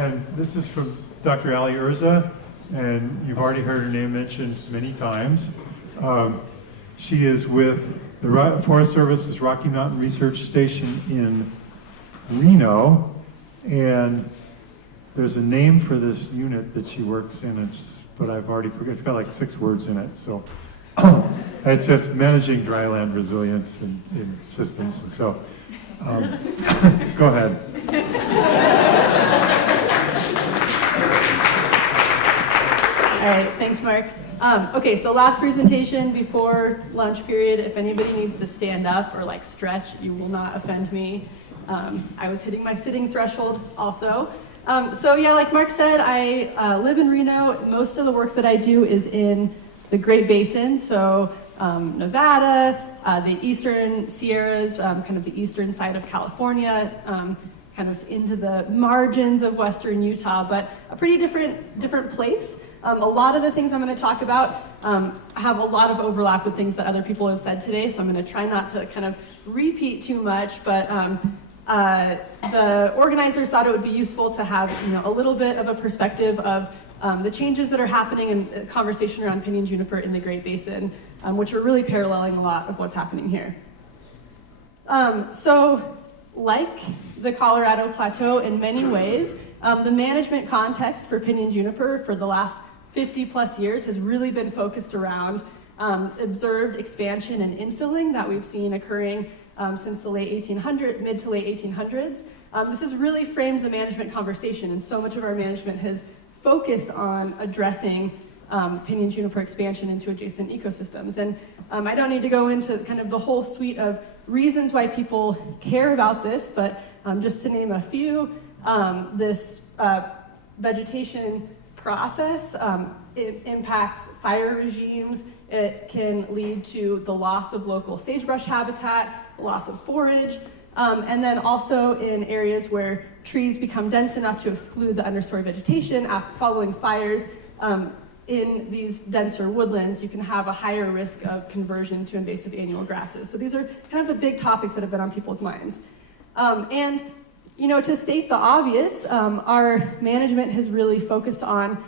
And this is from Dr. Ali Urza, and you've already heard her name mentioned many times. She is with the Forest Service's Rocky Mountain Research Station in Reno, and there's a name for this unit that she works in, but I've already forgot. It's got like 6 words in it, so it's just managing dryland resilience in systems. And so, go ahead. All right, thanks, Mark. Okay, so last presentation before lunch period. If anybody needs to stand up or like stretch, you will not offend me. I was hitting my sitting threshold also. So yeah, like Mark said, I live in Reno. Most of the work that I do is in the Great Basin, so Nevada, the Eastern Sierras, kind of the eastern side of California, kind of into the margins of Western Utah, but a pretty different place. A lot of the things I'm going to talk about have a lot of overlap with things that other people have said today, so I'm going to try not to kind of repeat too much, but the organizers thought it would be useful to have a little bit of a perspective of the changes that are happening in conversation around pinyon juniper in the Great Basin, which are really paralleling a lot of what's happening here. So, like the Colorado Plateau in many ways, the management context for pinyon juniper for the last 50 plus years has really been focused around observed expansion and infilling that we've seen occurring since the mid to late 1800s. This has really framed the management conversation, and so much of our management has focused on addressing pinyon juniper expansion into adjacent ecosystems. And I don't need to go into kind of the whole suite of reasons why people care about this, but just to name a few, this vegetation process, it impacts fire regimes, it can lead to the loss of local sagebrush habitat, loss of forage, and then also in areas where trees become dense enough to exclude the understory vegetation following fires, in these denser woodlands, you can have a higher risk of conversion to invasive annual grasses. So these are kind of the big topics that have been on people's minds. And to state the obvious, our management has really focused on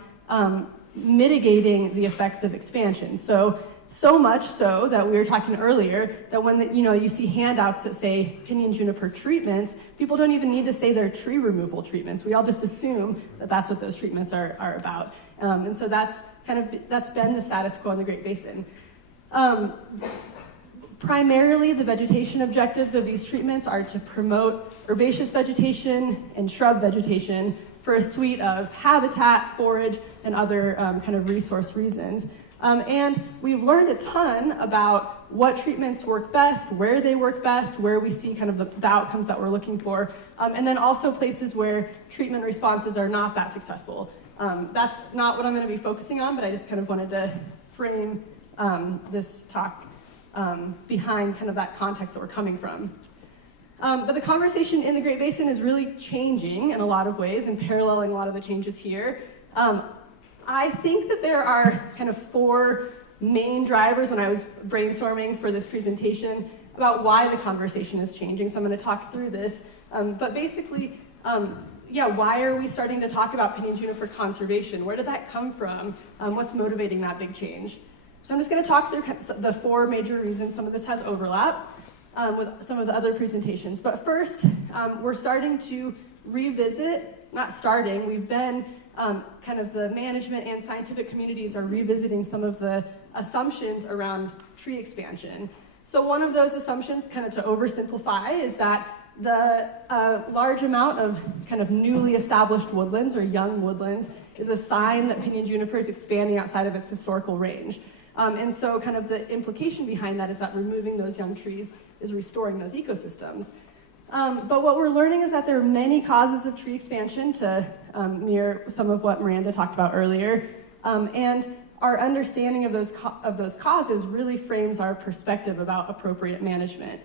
mitigating the effects of expansion. So much so that we were talking earlier that when you see handouts that say pinyon juniper treatments, people don't even need to say they're tree removal treatments. We all just assume that that's what those treatments are about. And so that's been the status quo in the Great Basin. Primarily, the vegetation objectives of these treatments are to promote herbaceous vegetation and shrub vegetation for a suite of habitat, forage, and other kind of resource reasons. And we've learned a ton about what treatments work best, where they work best, where we see kind of the outcomes that we're looking for, and then also places where treatment responses are not that successful. That's not what I'm going to be focusing on, but I just kind of wanted to frame this talk behind kind of that context that we're coming from. But the conversation in the Great Basin is really changing in a lot of ways and paralleling a lot of the changes here. I think that there are kind of 4 main drivers when I was brainstorming for this presentation about why the conversation is changing. So I'm going to talk through this. But basically, why are we starting to talk about pinyon juniper conservation? Where did that come from? What's motivating that big change? So I'm just going to talk through the 4 major reasons. Some of this has overlap with some of the other presentations. But first, we're starting to revisit, not starting, we've been kind of the management and scientific communities are revisiting some of the assumptions around tree expansion. So one of those assumptions, kind of to oversimplify, is that the large amount of kind of newly established woodlands or young woodlands is a sign that pinyon juniper is expanding outside of its historical range. And so kind of the implication behind that is that removing those young trees is restoring those ecosystems. But what we're learning is that there are many causes of tree expansion, to mirror some of what Miranda talked about earlier. And our understanding of those causes really frames our perspective about appropriate management.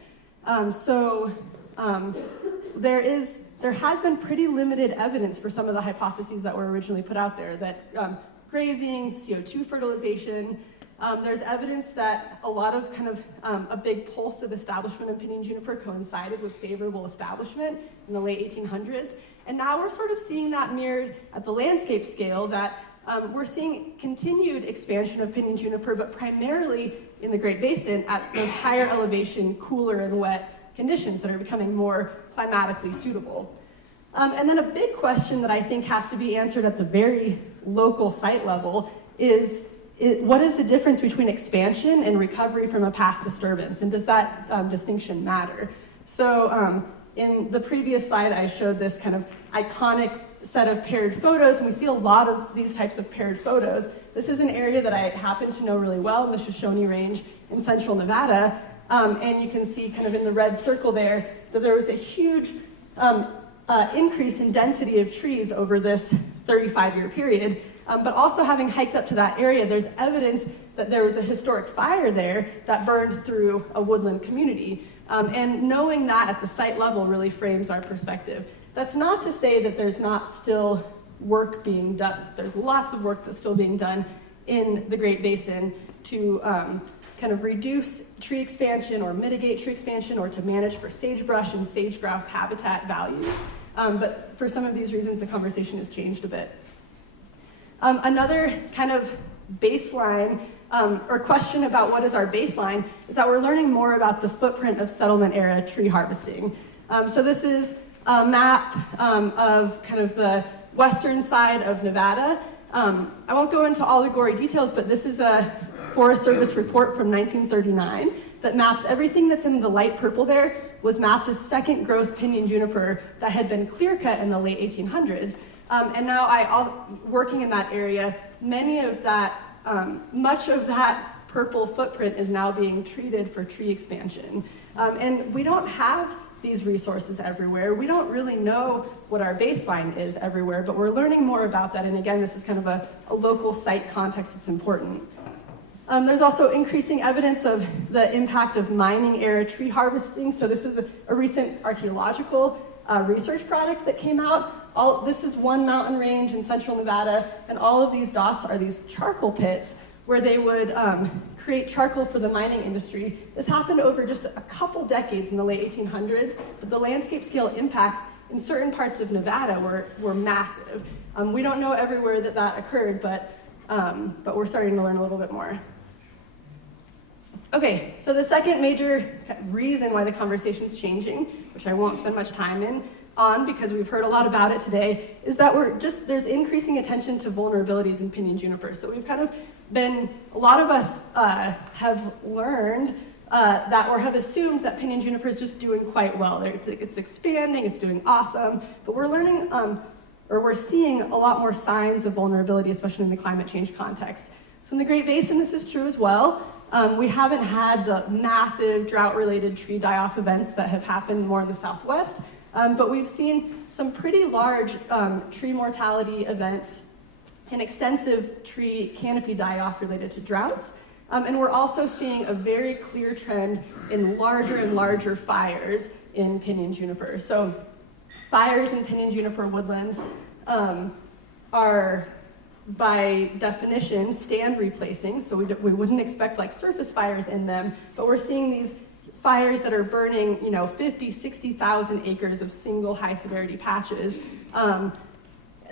There has been pretty limited evidence for some of the hypotheses that were originally put out there, that grazing, CO2 fertilization, There's evidence that a lot of a big pulse of establishment of pinyon juniper coincided with favorable establishment in the late 1800s. And now we're sort of seeing that mirrored at the landscape scale, that we're seeing continued expansion of pinyon juniper, but primarily in the Great Basin at those higher elevation, cooler and wet conditions that are becoming more climatically suitable. And then a big question that I think has to be answered at the very local site level is what is the difference between expansion and recovery from a past disturbance, and does that distinction matter? So in the previous slide, I showed this kind of iconic set of paired photos, and we see a lot of these types of paired photos. This is an area that I happen to know really well in the Shoshone Range in central Nevada, and you can see kind of in the red circle there that there was a huge increase in density of trees over this 35-year period. But also, having hiked up to that area, there's evidence that there was a historic fire there that burned through a woodland community. And knowing that at the site level really frames our perspective. That's not to say that there's not still work being done. There's lots of work that's still being done in the Great Basin to kind of reduce tree expansion or mitigate tree expansion, or to manage for sagebrush and sage grouse habitat values. But for some of these reasons, the conversation has changed a bit. Another kind of baseline or question about what is our baseline is that we're learning more about the footprint of settlement era tree harvesting. So this is a map of kind of the western side of Nevada. I won't go into all the gory details, but this is a Forest Service report from 1939 that maps everything that's in the light purple there was mapped as second growth pinyon juniper that had been clear cut in the late 1800s. And now working in that area, much of that purple footprint is now being treated for tree expansion. And we don't have these resources everywhere. We don't really know what our baseline is everywhere, but we're learning more about that. And again, this is kind of a local site context that's important. There's also increasing evidence of the impact of mining era tree harvesting. So this is a recent archaeological research project that came out. This is one mountain range in central Nevada, and all of these dots are these charcoal pits where they would create charcoal for the mining industry. This happened over just a couple decades in the late 1800s, but the landscape scale impacts in certain parts of Nevada were massive. We don't know everywhere that occurred, but we're starting to learn a little bit more. Okay, so the second major reason why the conversation is changing, which I won't spend much time on because we've heard a lot about it today, is that there's increasing attention to vulnerabilities in pinyon juniper. So we've kind of a lot of us have learned that, or have assumed that pinyon juniper is just doing quite well. It's expanding, it's doing awesome, but we're learning, or we're seeing a lot more signs of vulnerability, especially in the climate change context. So in the Great Basin, this is true as well. We haven't had the massive drought-related tree die-off events that have happened more in the Southwest, but we've seen some pretty large tree mortality events and extensive tree canopy die-off related to droughts. And we're also seeing a very clear trend in larger and larger fires in pinyon juniper. So fires in pinyon juniper woodlands are, by definition, stand replacing, so we wouldn't expect like surface fires in them, but we're seeing these fires that are burning 50, 60,000 acres of single high severity patches,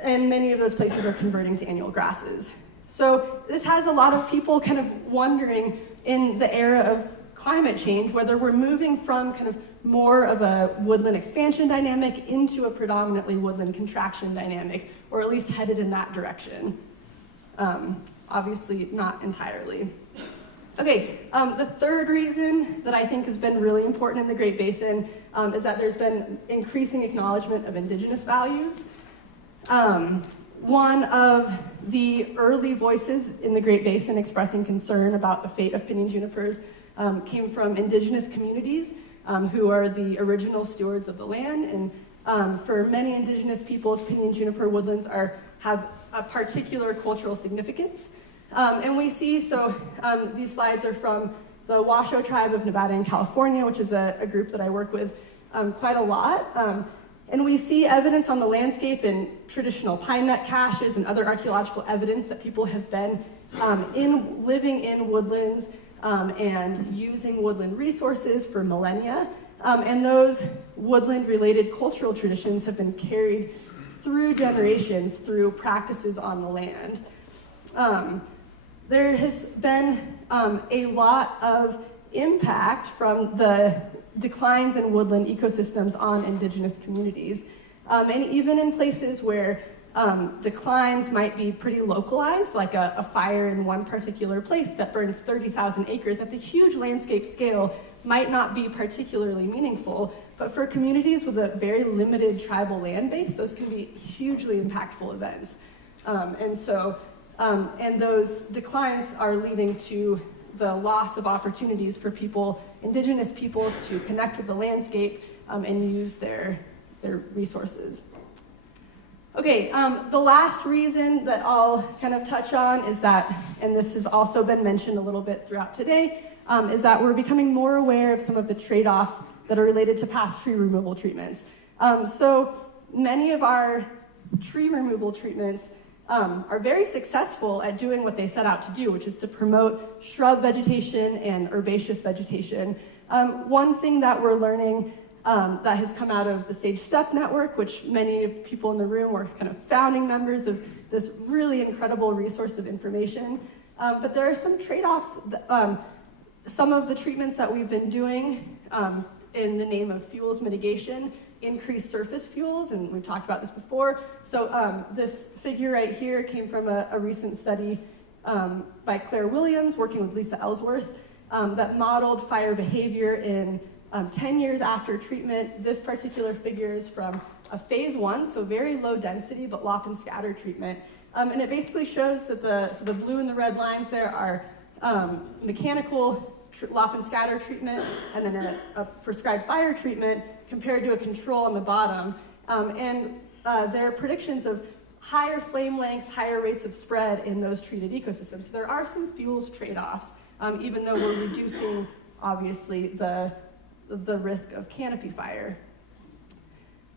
and many of those places are converting to annual grasses. So this has a lot of people kind of wondering in the era of climate change whether we're moving from kind of more of a woodland expansion dynamic into a predominantly woodland contraction dynamic, or at least headed in that direction. Obviously not entirely. Okay, the third reason that I think has been really important in the Great Basin is that there's been increasing acknowledgement of indigenous values. One of the early voices in the Great Basin expressing concern about the fate of pinyon junipers came from indigenous communities who are the original stewards of the land. And for many indigenous peoples, pinyon juniper woodlands have a particular cultural significance. And we see, these slides are from the Washoe tribe of Nevada and California, which is a group that I work with quite a lot. And we see evidence on the landscape in traditional pine nut caches and other archaeological evidence that people have been living in woodlands and using woodland resources for millennia. And those woodland-related cultural traditions have been carried through generations through practices on the land. There has been a lot of impact from the declines in woodland ecosystems on indigenous communities. And even in places where declines might be pretty localized, like a fire in one particular place that burns 30,000 acres at the huge landscape scale might not be particularly meaningful, but for communities with a very limited tribal land base, those can be hugely impactful events. And those declines are leading to the loss of opportunities for people, indigenous peoples, to connect with the landscape and use their resources. Okay, the last reason that I'll kind of touch on is that, and this has also been mentioned a little bit throughout today, is that we're becoming more aware of some of the trade-offs that are related to past tree removal treatments. So many of our tree removal treatments are very successful at doing what they set out to do, which is to promote shrub vegetation and herbaceous vegetation. One thing that we're learning that has come out of the Sage Step Network, which many of the people in the room were kind of founding members of this really incredible resource of information. But there are some trade-offs. Some of the treatments that we've been doing in the name of fuels mitigation increase surface fuels, and we've talked about this before. So this figure right here came from a recent study by Claire Williams working with Lisa Ellsworth that modeled fire behavior in 10 years after treatment. This particular figure is from a phase 1, so very low density, but lop and scatter treatment. And it basically shows that the blue and the red lines there are mechanical lop and scatter treatment, and then a prescribed fire treatment compared to a control on the bottom. There are predictions of higher flame lengths, higher rates of spread in those treated ecosystems. So there are some fuels trade-offs, even though we're reducing, obviously, the risk of canopy fire.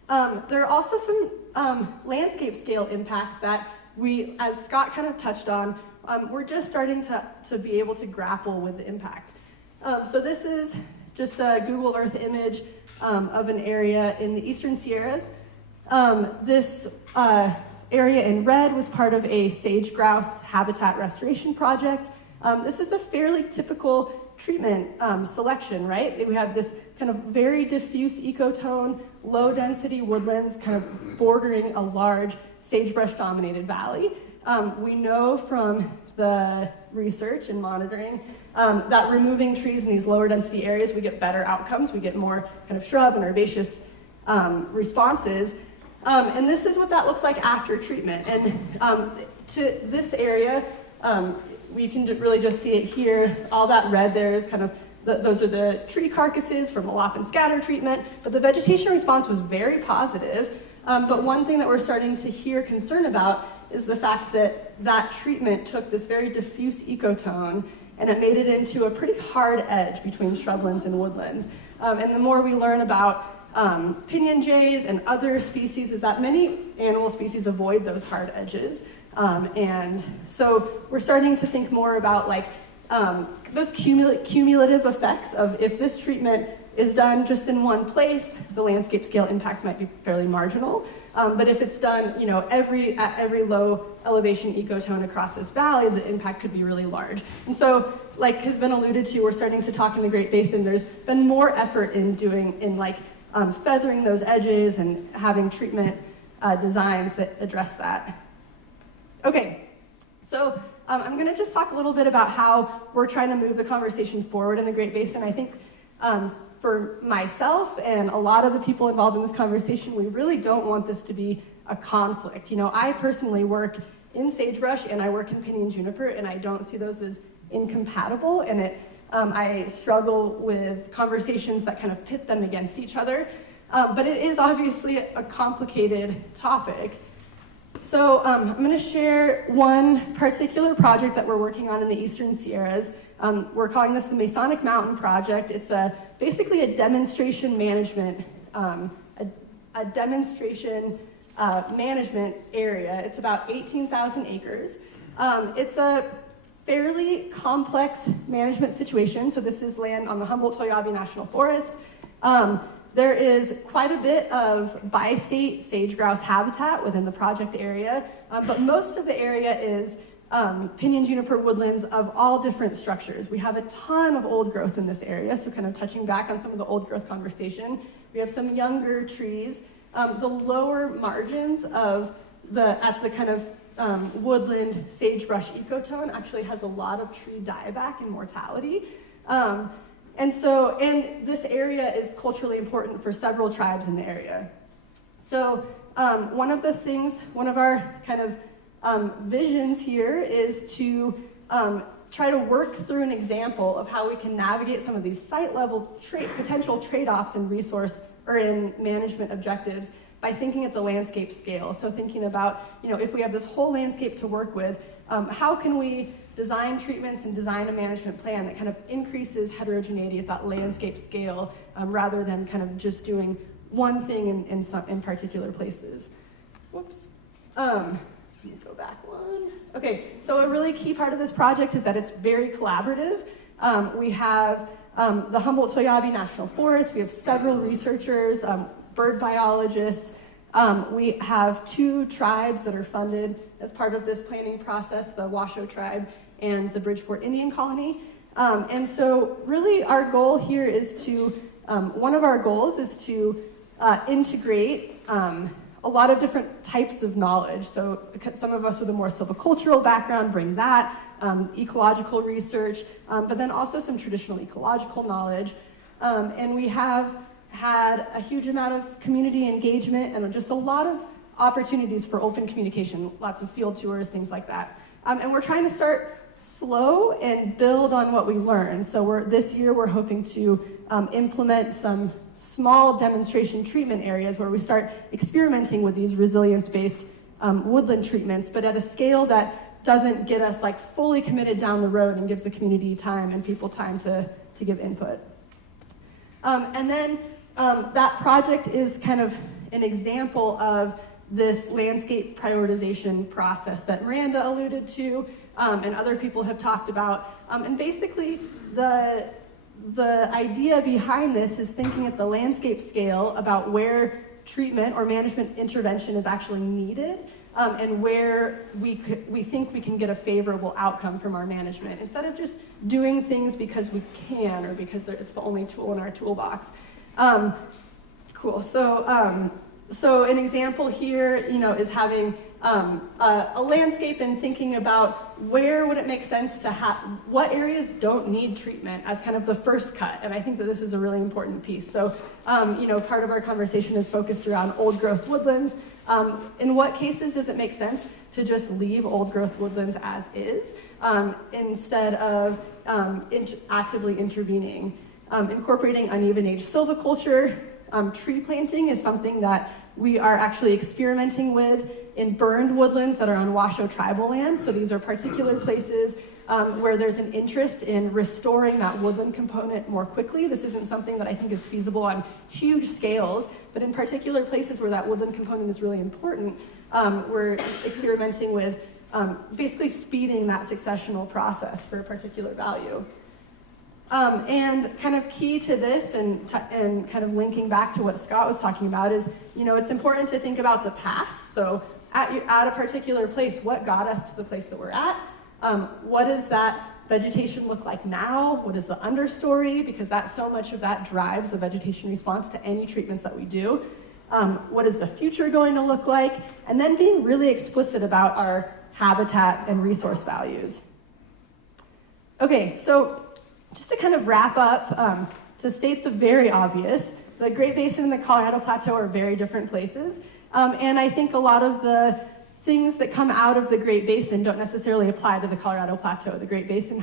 There are also some landscape scale impacts that we, as Scott kind of touched on, we're just starting to be able to grapple with the impact. So this is just a Google Earth image of an area in the Eastern Sierras. This area in red was part of a sage grouse habitat restoration project. This is a fairly typical treatment selection, right? We have this kind of very diffuse ecotone, low density woodlands kind of bordering a large sagebrush dominated valley. We know from the research and monitoring that removing trees in these lower density areas, we get better outcomes. We get more kind of shrub and herbaceous responses. And this is what that looks like after treatment. And to this area, we can really just see it here. All that red there is kind of, those are the tree carcasses from a lop and scatter treatment, but the vegetation response was very positive. But one thing that we're starting to hear concern about is the fact that that treatment took this very diffuse ecotone and it made it into a pretty hard edge between shrublands and woodlands. And the more we learn about pinyon jays and other species is that many animal species avoid those hard edges. And so we're starting to think more about like those cumulative effects of if this treatment is done just in one place, the landscape scale impacts might be fairly marginal. But if it's done, at every low elevation ecotone across this valley, the impact could be really large. And so, like has been alluded to, we're starting to talk in the Great Basin. There's been more effort in feathering those edges and having treatment designs that address that. Okay, so I'm going to just talk a little bit about how we're trying to move the conversation forward in the Great Basin. I think for myself and a lot of the people involved in this conversation, we really don't want this to be a conflict. I personally work in sagebrush and I work in pinyon juniper, and I don't see those as incompatible, and I struggle with conversations that kind of pit them against each other. But it is obviously a complicated topic. So I'm going to share one particular project that we're working on in the Eastern Sierras. We're calling this the Masonic Mountain Project. It's basically a demonstration management, a a demonstration management area. It's about 18,000 acres. It's a fairly complex management situation. So this is land on the Humboldt-Toyabe National Forest. There is quite a bit of bi-state sage-grouse habitat within the project area, but most of the area is pinyon juniper woodlands of all different structures. We have a ton of old growth in this area, so kind of touching back on some of the old growth conversation. We have some younger trees. The lower margins of at the kind of woodland sagebrush ecotone actually has a lot of tree dieback and mortality. And this area is culturally important for several tribes in the area. So one of our kind of visions here is to try to work through an example of how we can navigate some of these site level potential trade-offs in resource or in management objectives by thinking at the landscape scale. So thinking about, if we have this whole landscape to work with, how can we design treatments and design a management plan that kind of increases heterogeneity at that landscape scale rather than kind of just doing one thing in particular places. Whoops. Let me go back one. Okay, so a really key part of this project is that it's very collaborative. We have the Humboldt-Toyabe National Forest. We have several researchers, bird biologists. We have 2 tribes that are funded as part of this planning process, the Washoe tribe and the Bridgeport Indian Colony. And so really our goal here is to, one of our goals is to integrate a lot of different types of knowledge. So some of us with a more silvicultural background bring that, ecological research, but then also some traditional ecological knowledge. And we have had a huge amount of community engagement and just a lot of opportunities for open communication, lots of field tours, things like that. And we're trying to start slow and build on what we learn. So this year we're hoping to implement some small demonstration treatment areas where we start experimenting with these resilience-based woodland treatments, but at a scale that doesn't get us like fully committed down the road and gives the community time and people time to give input. And then that project is kind of an example of this landscape prioritization process that Miranda alluded to and other people have talked about. And basically the idea behind this is thinking at the landscape scale about where treatment or management intervention is actually needed and where we think we can get a favorable outcome from our management instead of just doing things because we can or because it's the only tool in our toolbox. Cool. So an example here, is having a landscape and thinking about where would it make sense to what areas don't need treatment as kind of the first cut. And I think that this is a really important piece. So, part of our conversation is focused around old growth woodlands. In what cases does it make sense to just leave old growth woodlands as is instead of actively intervening? Incorporating uneven age silviculture, tree planting is something that we are actually experimenting with in burned woodlands that are on Washoe tribal land. So these are particular places where there's an interest in restoring that woodland component more quickly. This isn't something that I think is feasible on huge scales, but in particular places where that woodland component is really important, we're experimenting with basically speeding that successional process for a particular value. And kind of key to this and kind of linking back to what Scott was talking about is, it's important to think about the past. So at a particular place, what got us to the place that we're at? What does that vegetation look like now? What is the understory? Because so much of that drives the vegetation response to any treatments that we do. What is the future going to look like? And then being really explicit about our habitat and resource values. Okay, so just to kind of wrap up, to state the very obvious, the Great Basin and the Colorado Plateau are very different places. And I think a lot of the things that come out of the Great Basin don't necessarily apply to the Colorado Plateau. The Great Basin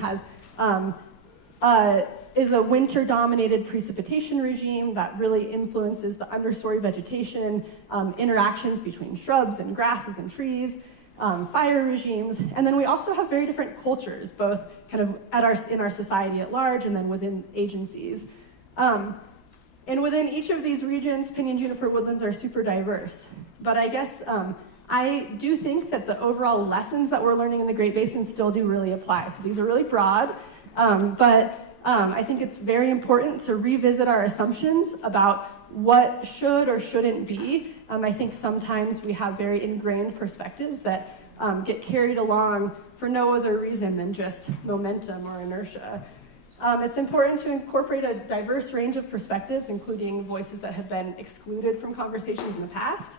is a winter-dominated precipitation regime that really influences the understory vegetation, interactions between shrubs and grasses and trees, fire regimes, and then we also have very different cultures, both kind of in our society at large and then within agencies. And within each of these regions, pinyon juniper woodlands are super diverse. But I guess I do think that the overall lessons that we're learning in the Great Basin still do really apply. So these are really broad, but I think it's very important to revisit our assumptions about what should or shouldn't be. I think sometimes we have very ingrained perspectives that get carried along for no other reason than just momentum or inertia. It's important to incorporate a diverse range of perspectives, including voices that have been excluded from conversations in the past.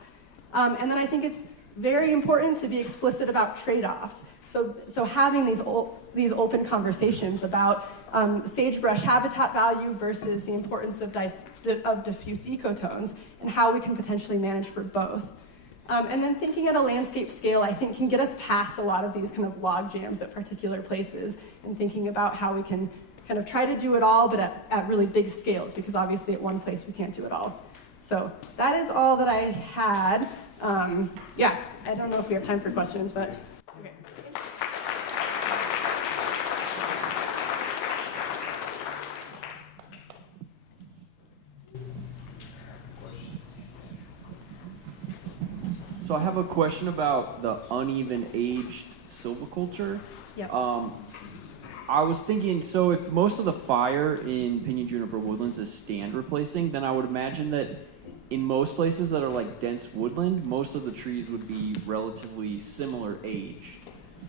And then I think it's very important to be explicit about trade-offs. So having these open conversations about sagebrush habitat value versus the importance of diffuse ecotones and how we can potentially manage for both. And then thinking at a landscape scale, I think can get us past a lot of these kind of log jams at particular places, and thinking about how we can kind of try to do it all, but at really big scales, because obviously at one place we can't do it all. So that is all that I had. Yeah, I don't know if we have time for questions, but okay. So I have a question about the uneven aged silviculture. Yep. I was thinking, so if most of the fire in pinyon juniper woodlands is stand replacing, then I would imagine that in most places that are like dense woodland, most of the trees would be relatively similar age.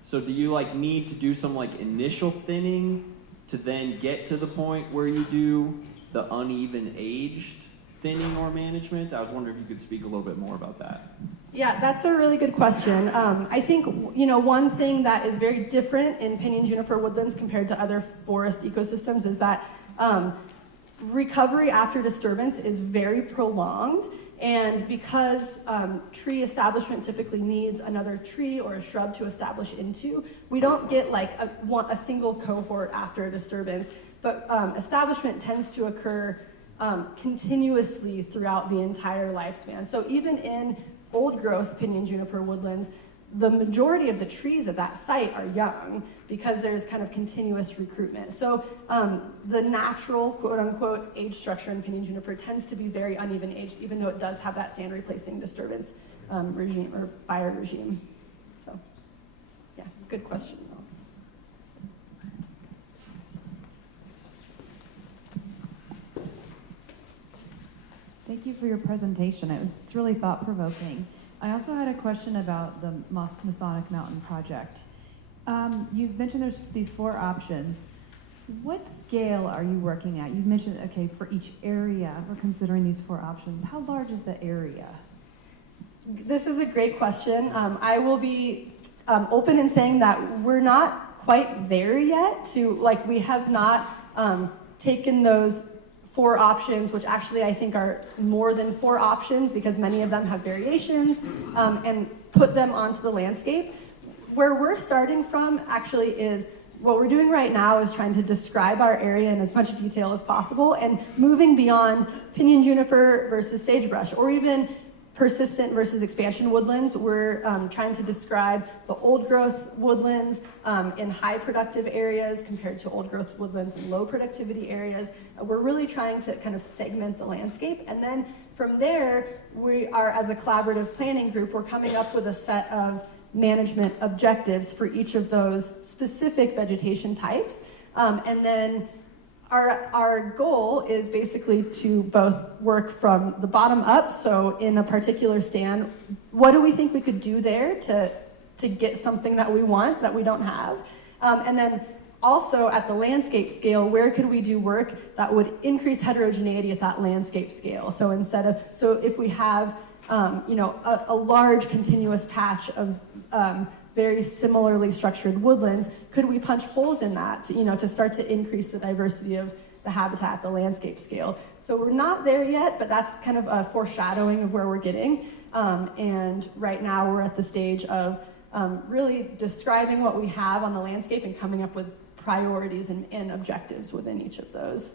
So do you like need to do some like initial thinning to then get to the point where you do the uneven aged thinning or management? I was wondering if you could speak a little bit more about that. Yeah, that's a really good question. I think, one thing that is very different in pinyon juniper woodlands compared to other forest ecosystems is that recovery after disturbance is very prolonged. And because tree establishment typically needs another tree or a shrub to establish into, we don't get like a single cohort after a disturbance, but establishment tends to occur continuously throughout the entire lifespan. So even in old growth pinyon juniper woodlands, the majority of the trees at that site are young because there's kind of continuous recruitment. So the natural quote unquote age structure in pinyon juniper tends to be very uneven aged, even though it does have that stand replacing disturbance regime or fire regime. So yeah, good question. Thank you for your presentation. It's really thought-provoking. I also had a question about the Masonic Mountain project. You've mentioned there's these 4 options. What scale are you working at? You've mentioned, okay, for each area, we're considering these 4 options. How large is the area? This is a great question. I will be open in saying that we're not quite there yet we have not taken those 4 options, which actually I think are more than 4 options because many of them have variations, and put them onto the landscape. Where we're starting from actually is, what we're doing right now is trying to describe our area in as much detail as possible and moving beyond pinyon juniper versus sagebrush, or even persistent versus expansion woodlands. We're trying to describe the old growth woodlands in high productive areas compared to old growth woodlands in low productivity areas. We're really trying to kind of segment the landscape. And then from there, we are, as a collaborative planning group, we're coming up with a set of management objectives for each of those specific vegetation types. And then our goal is basically to both work from the bottom up. So in a particular stand, what do we think we could do there to get something that we want that we don't have? And then also at the landscape scale, where could we do work that would increase heterogeneity at that landscape scale? So if we have a large continuous patch of very similarly structured woodlands, could we punch holes in that to start to increase the diversity of the habitat at the landscape scale? So we're not there yet, but that's kind of a foreshadowing of where we're getting. And right now we're at the stage of really describing what we have on the landscape and coming up with priorities and objectives within each of those.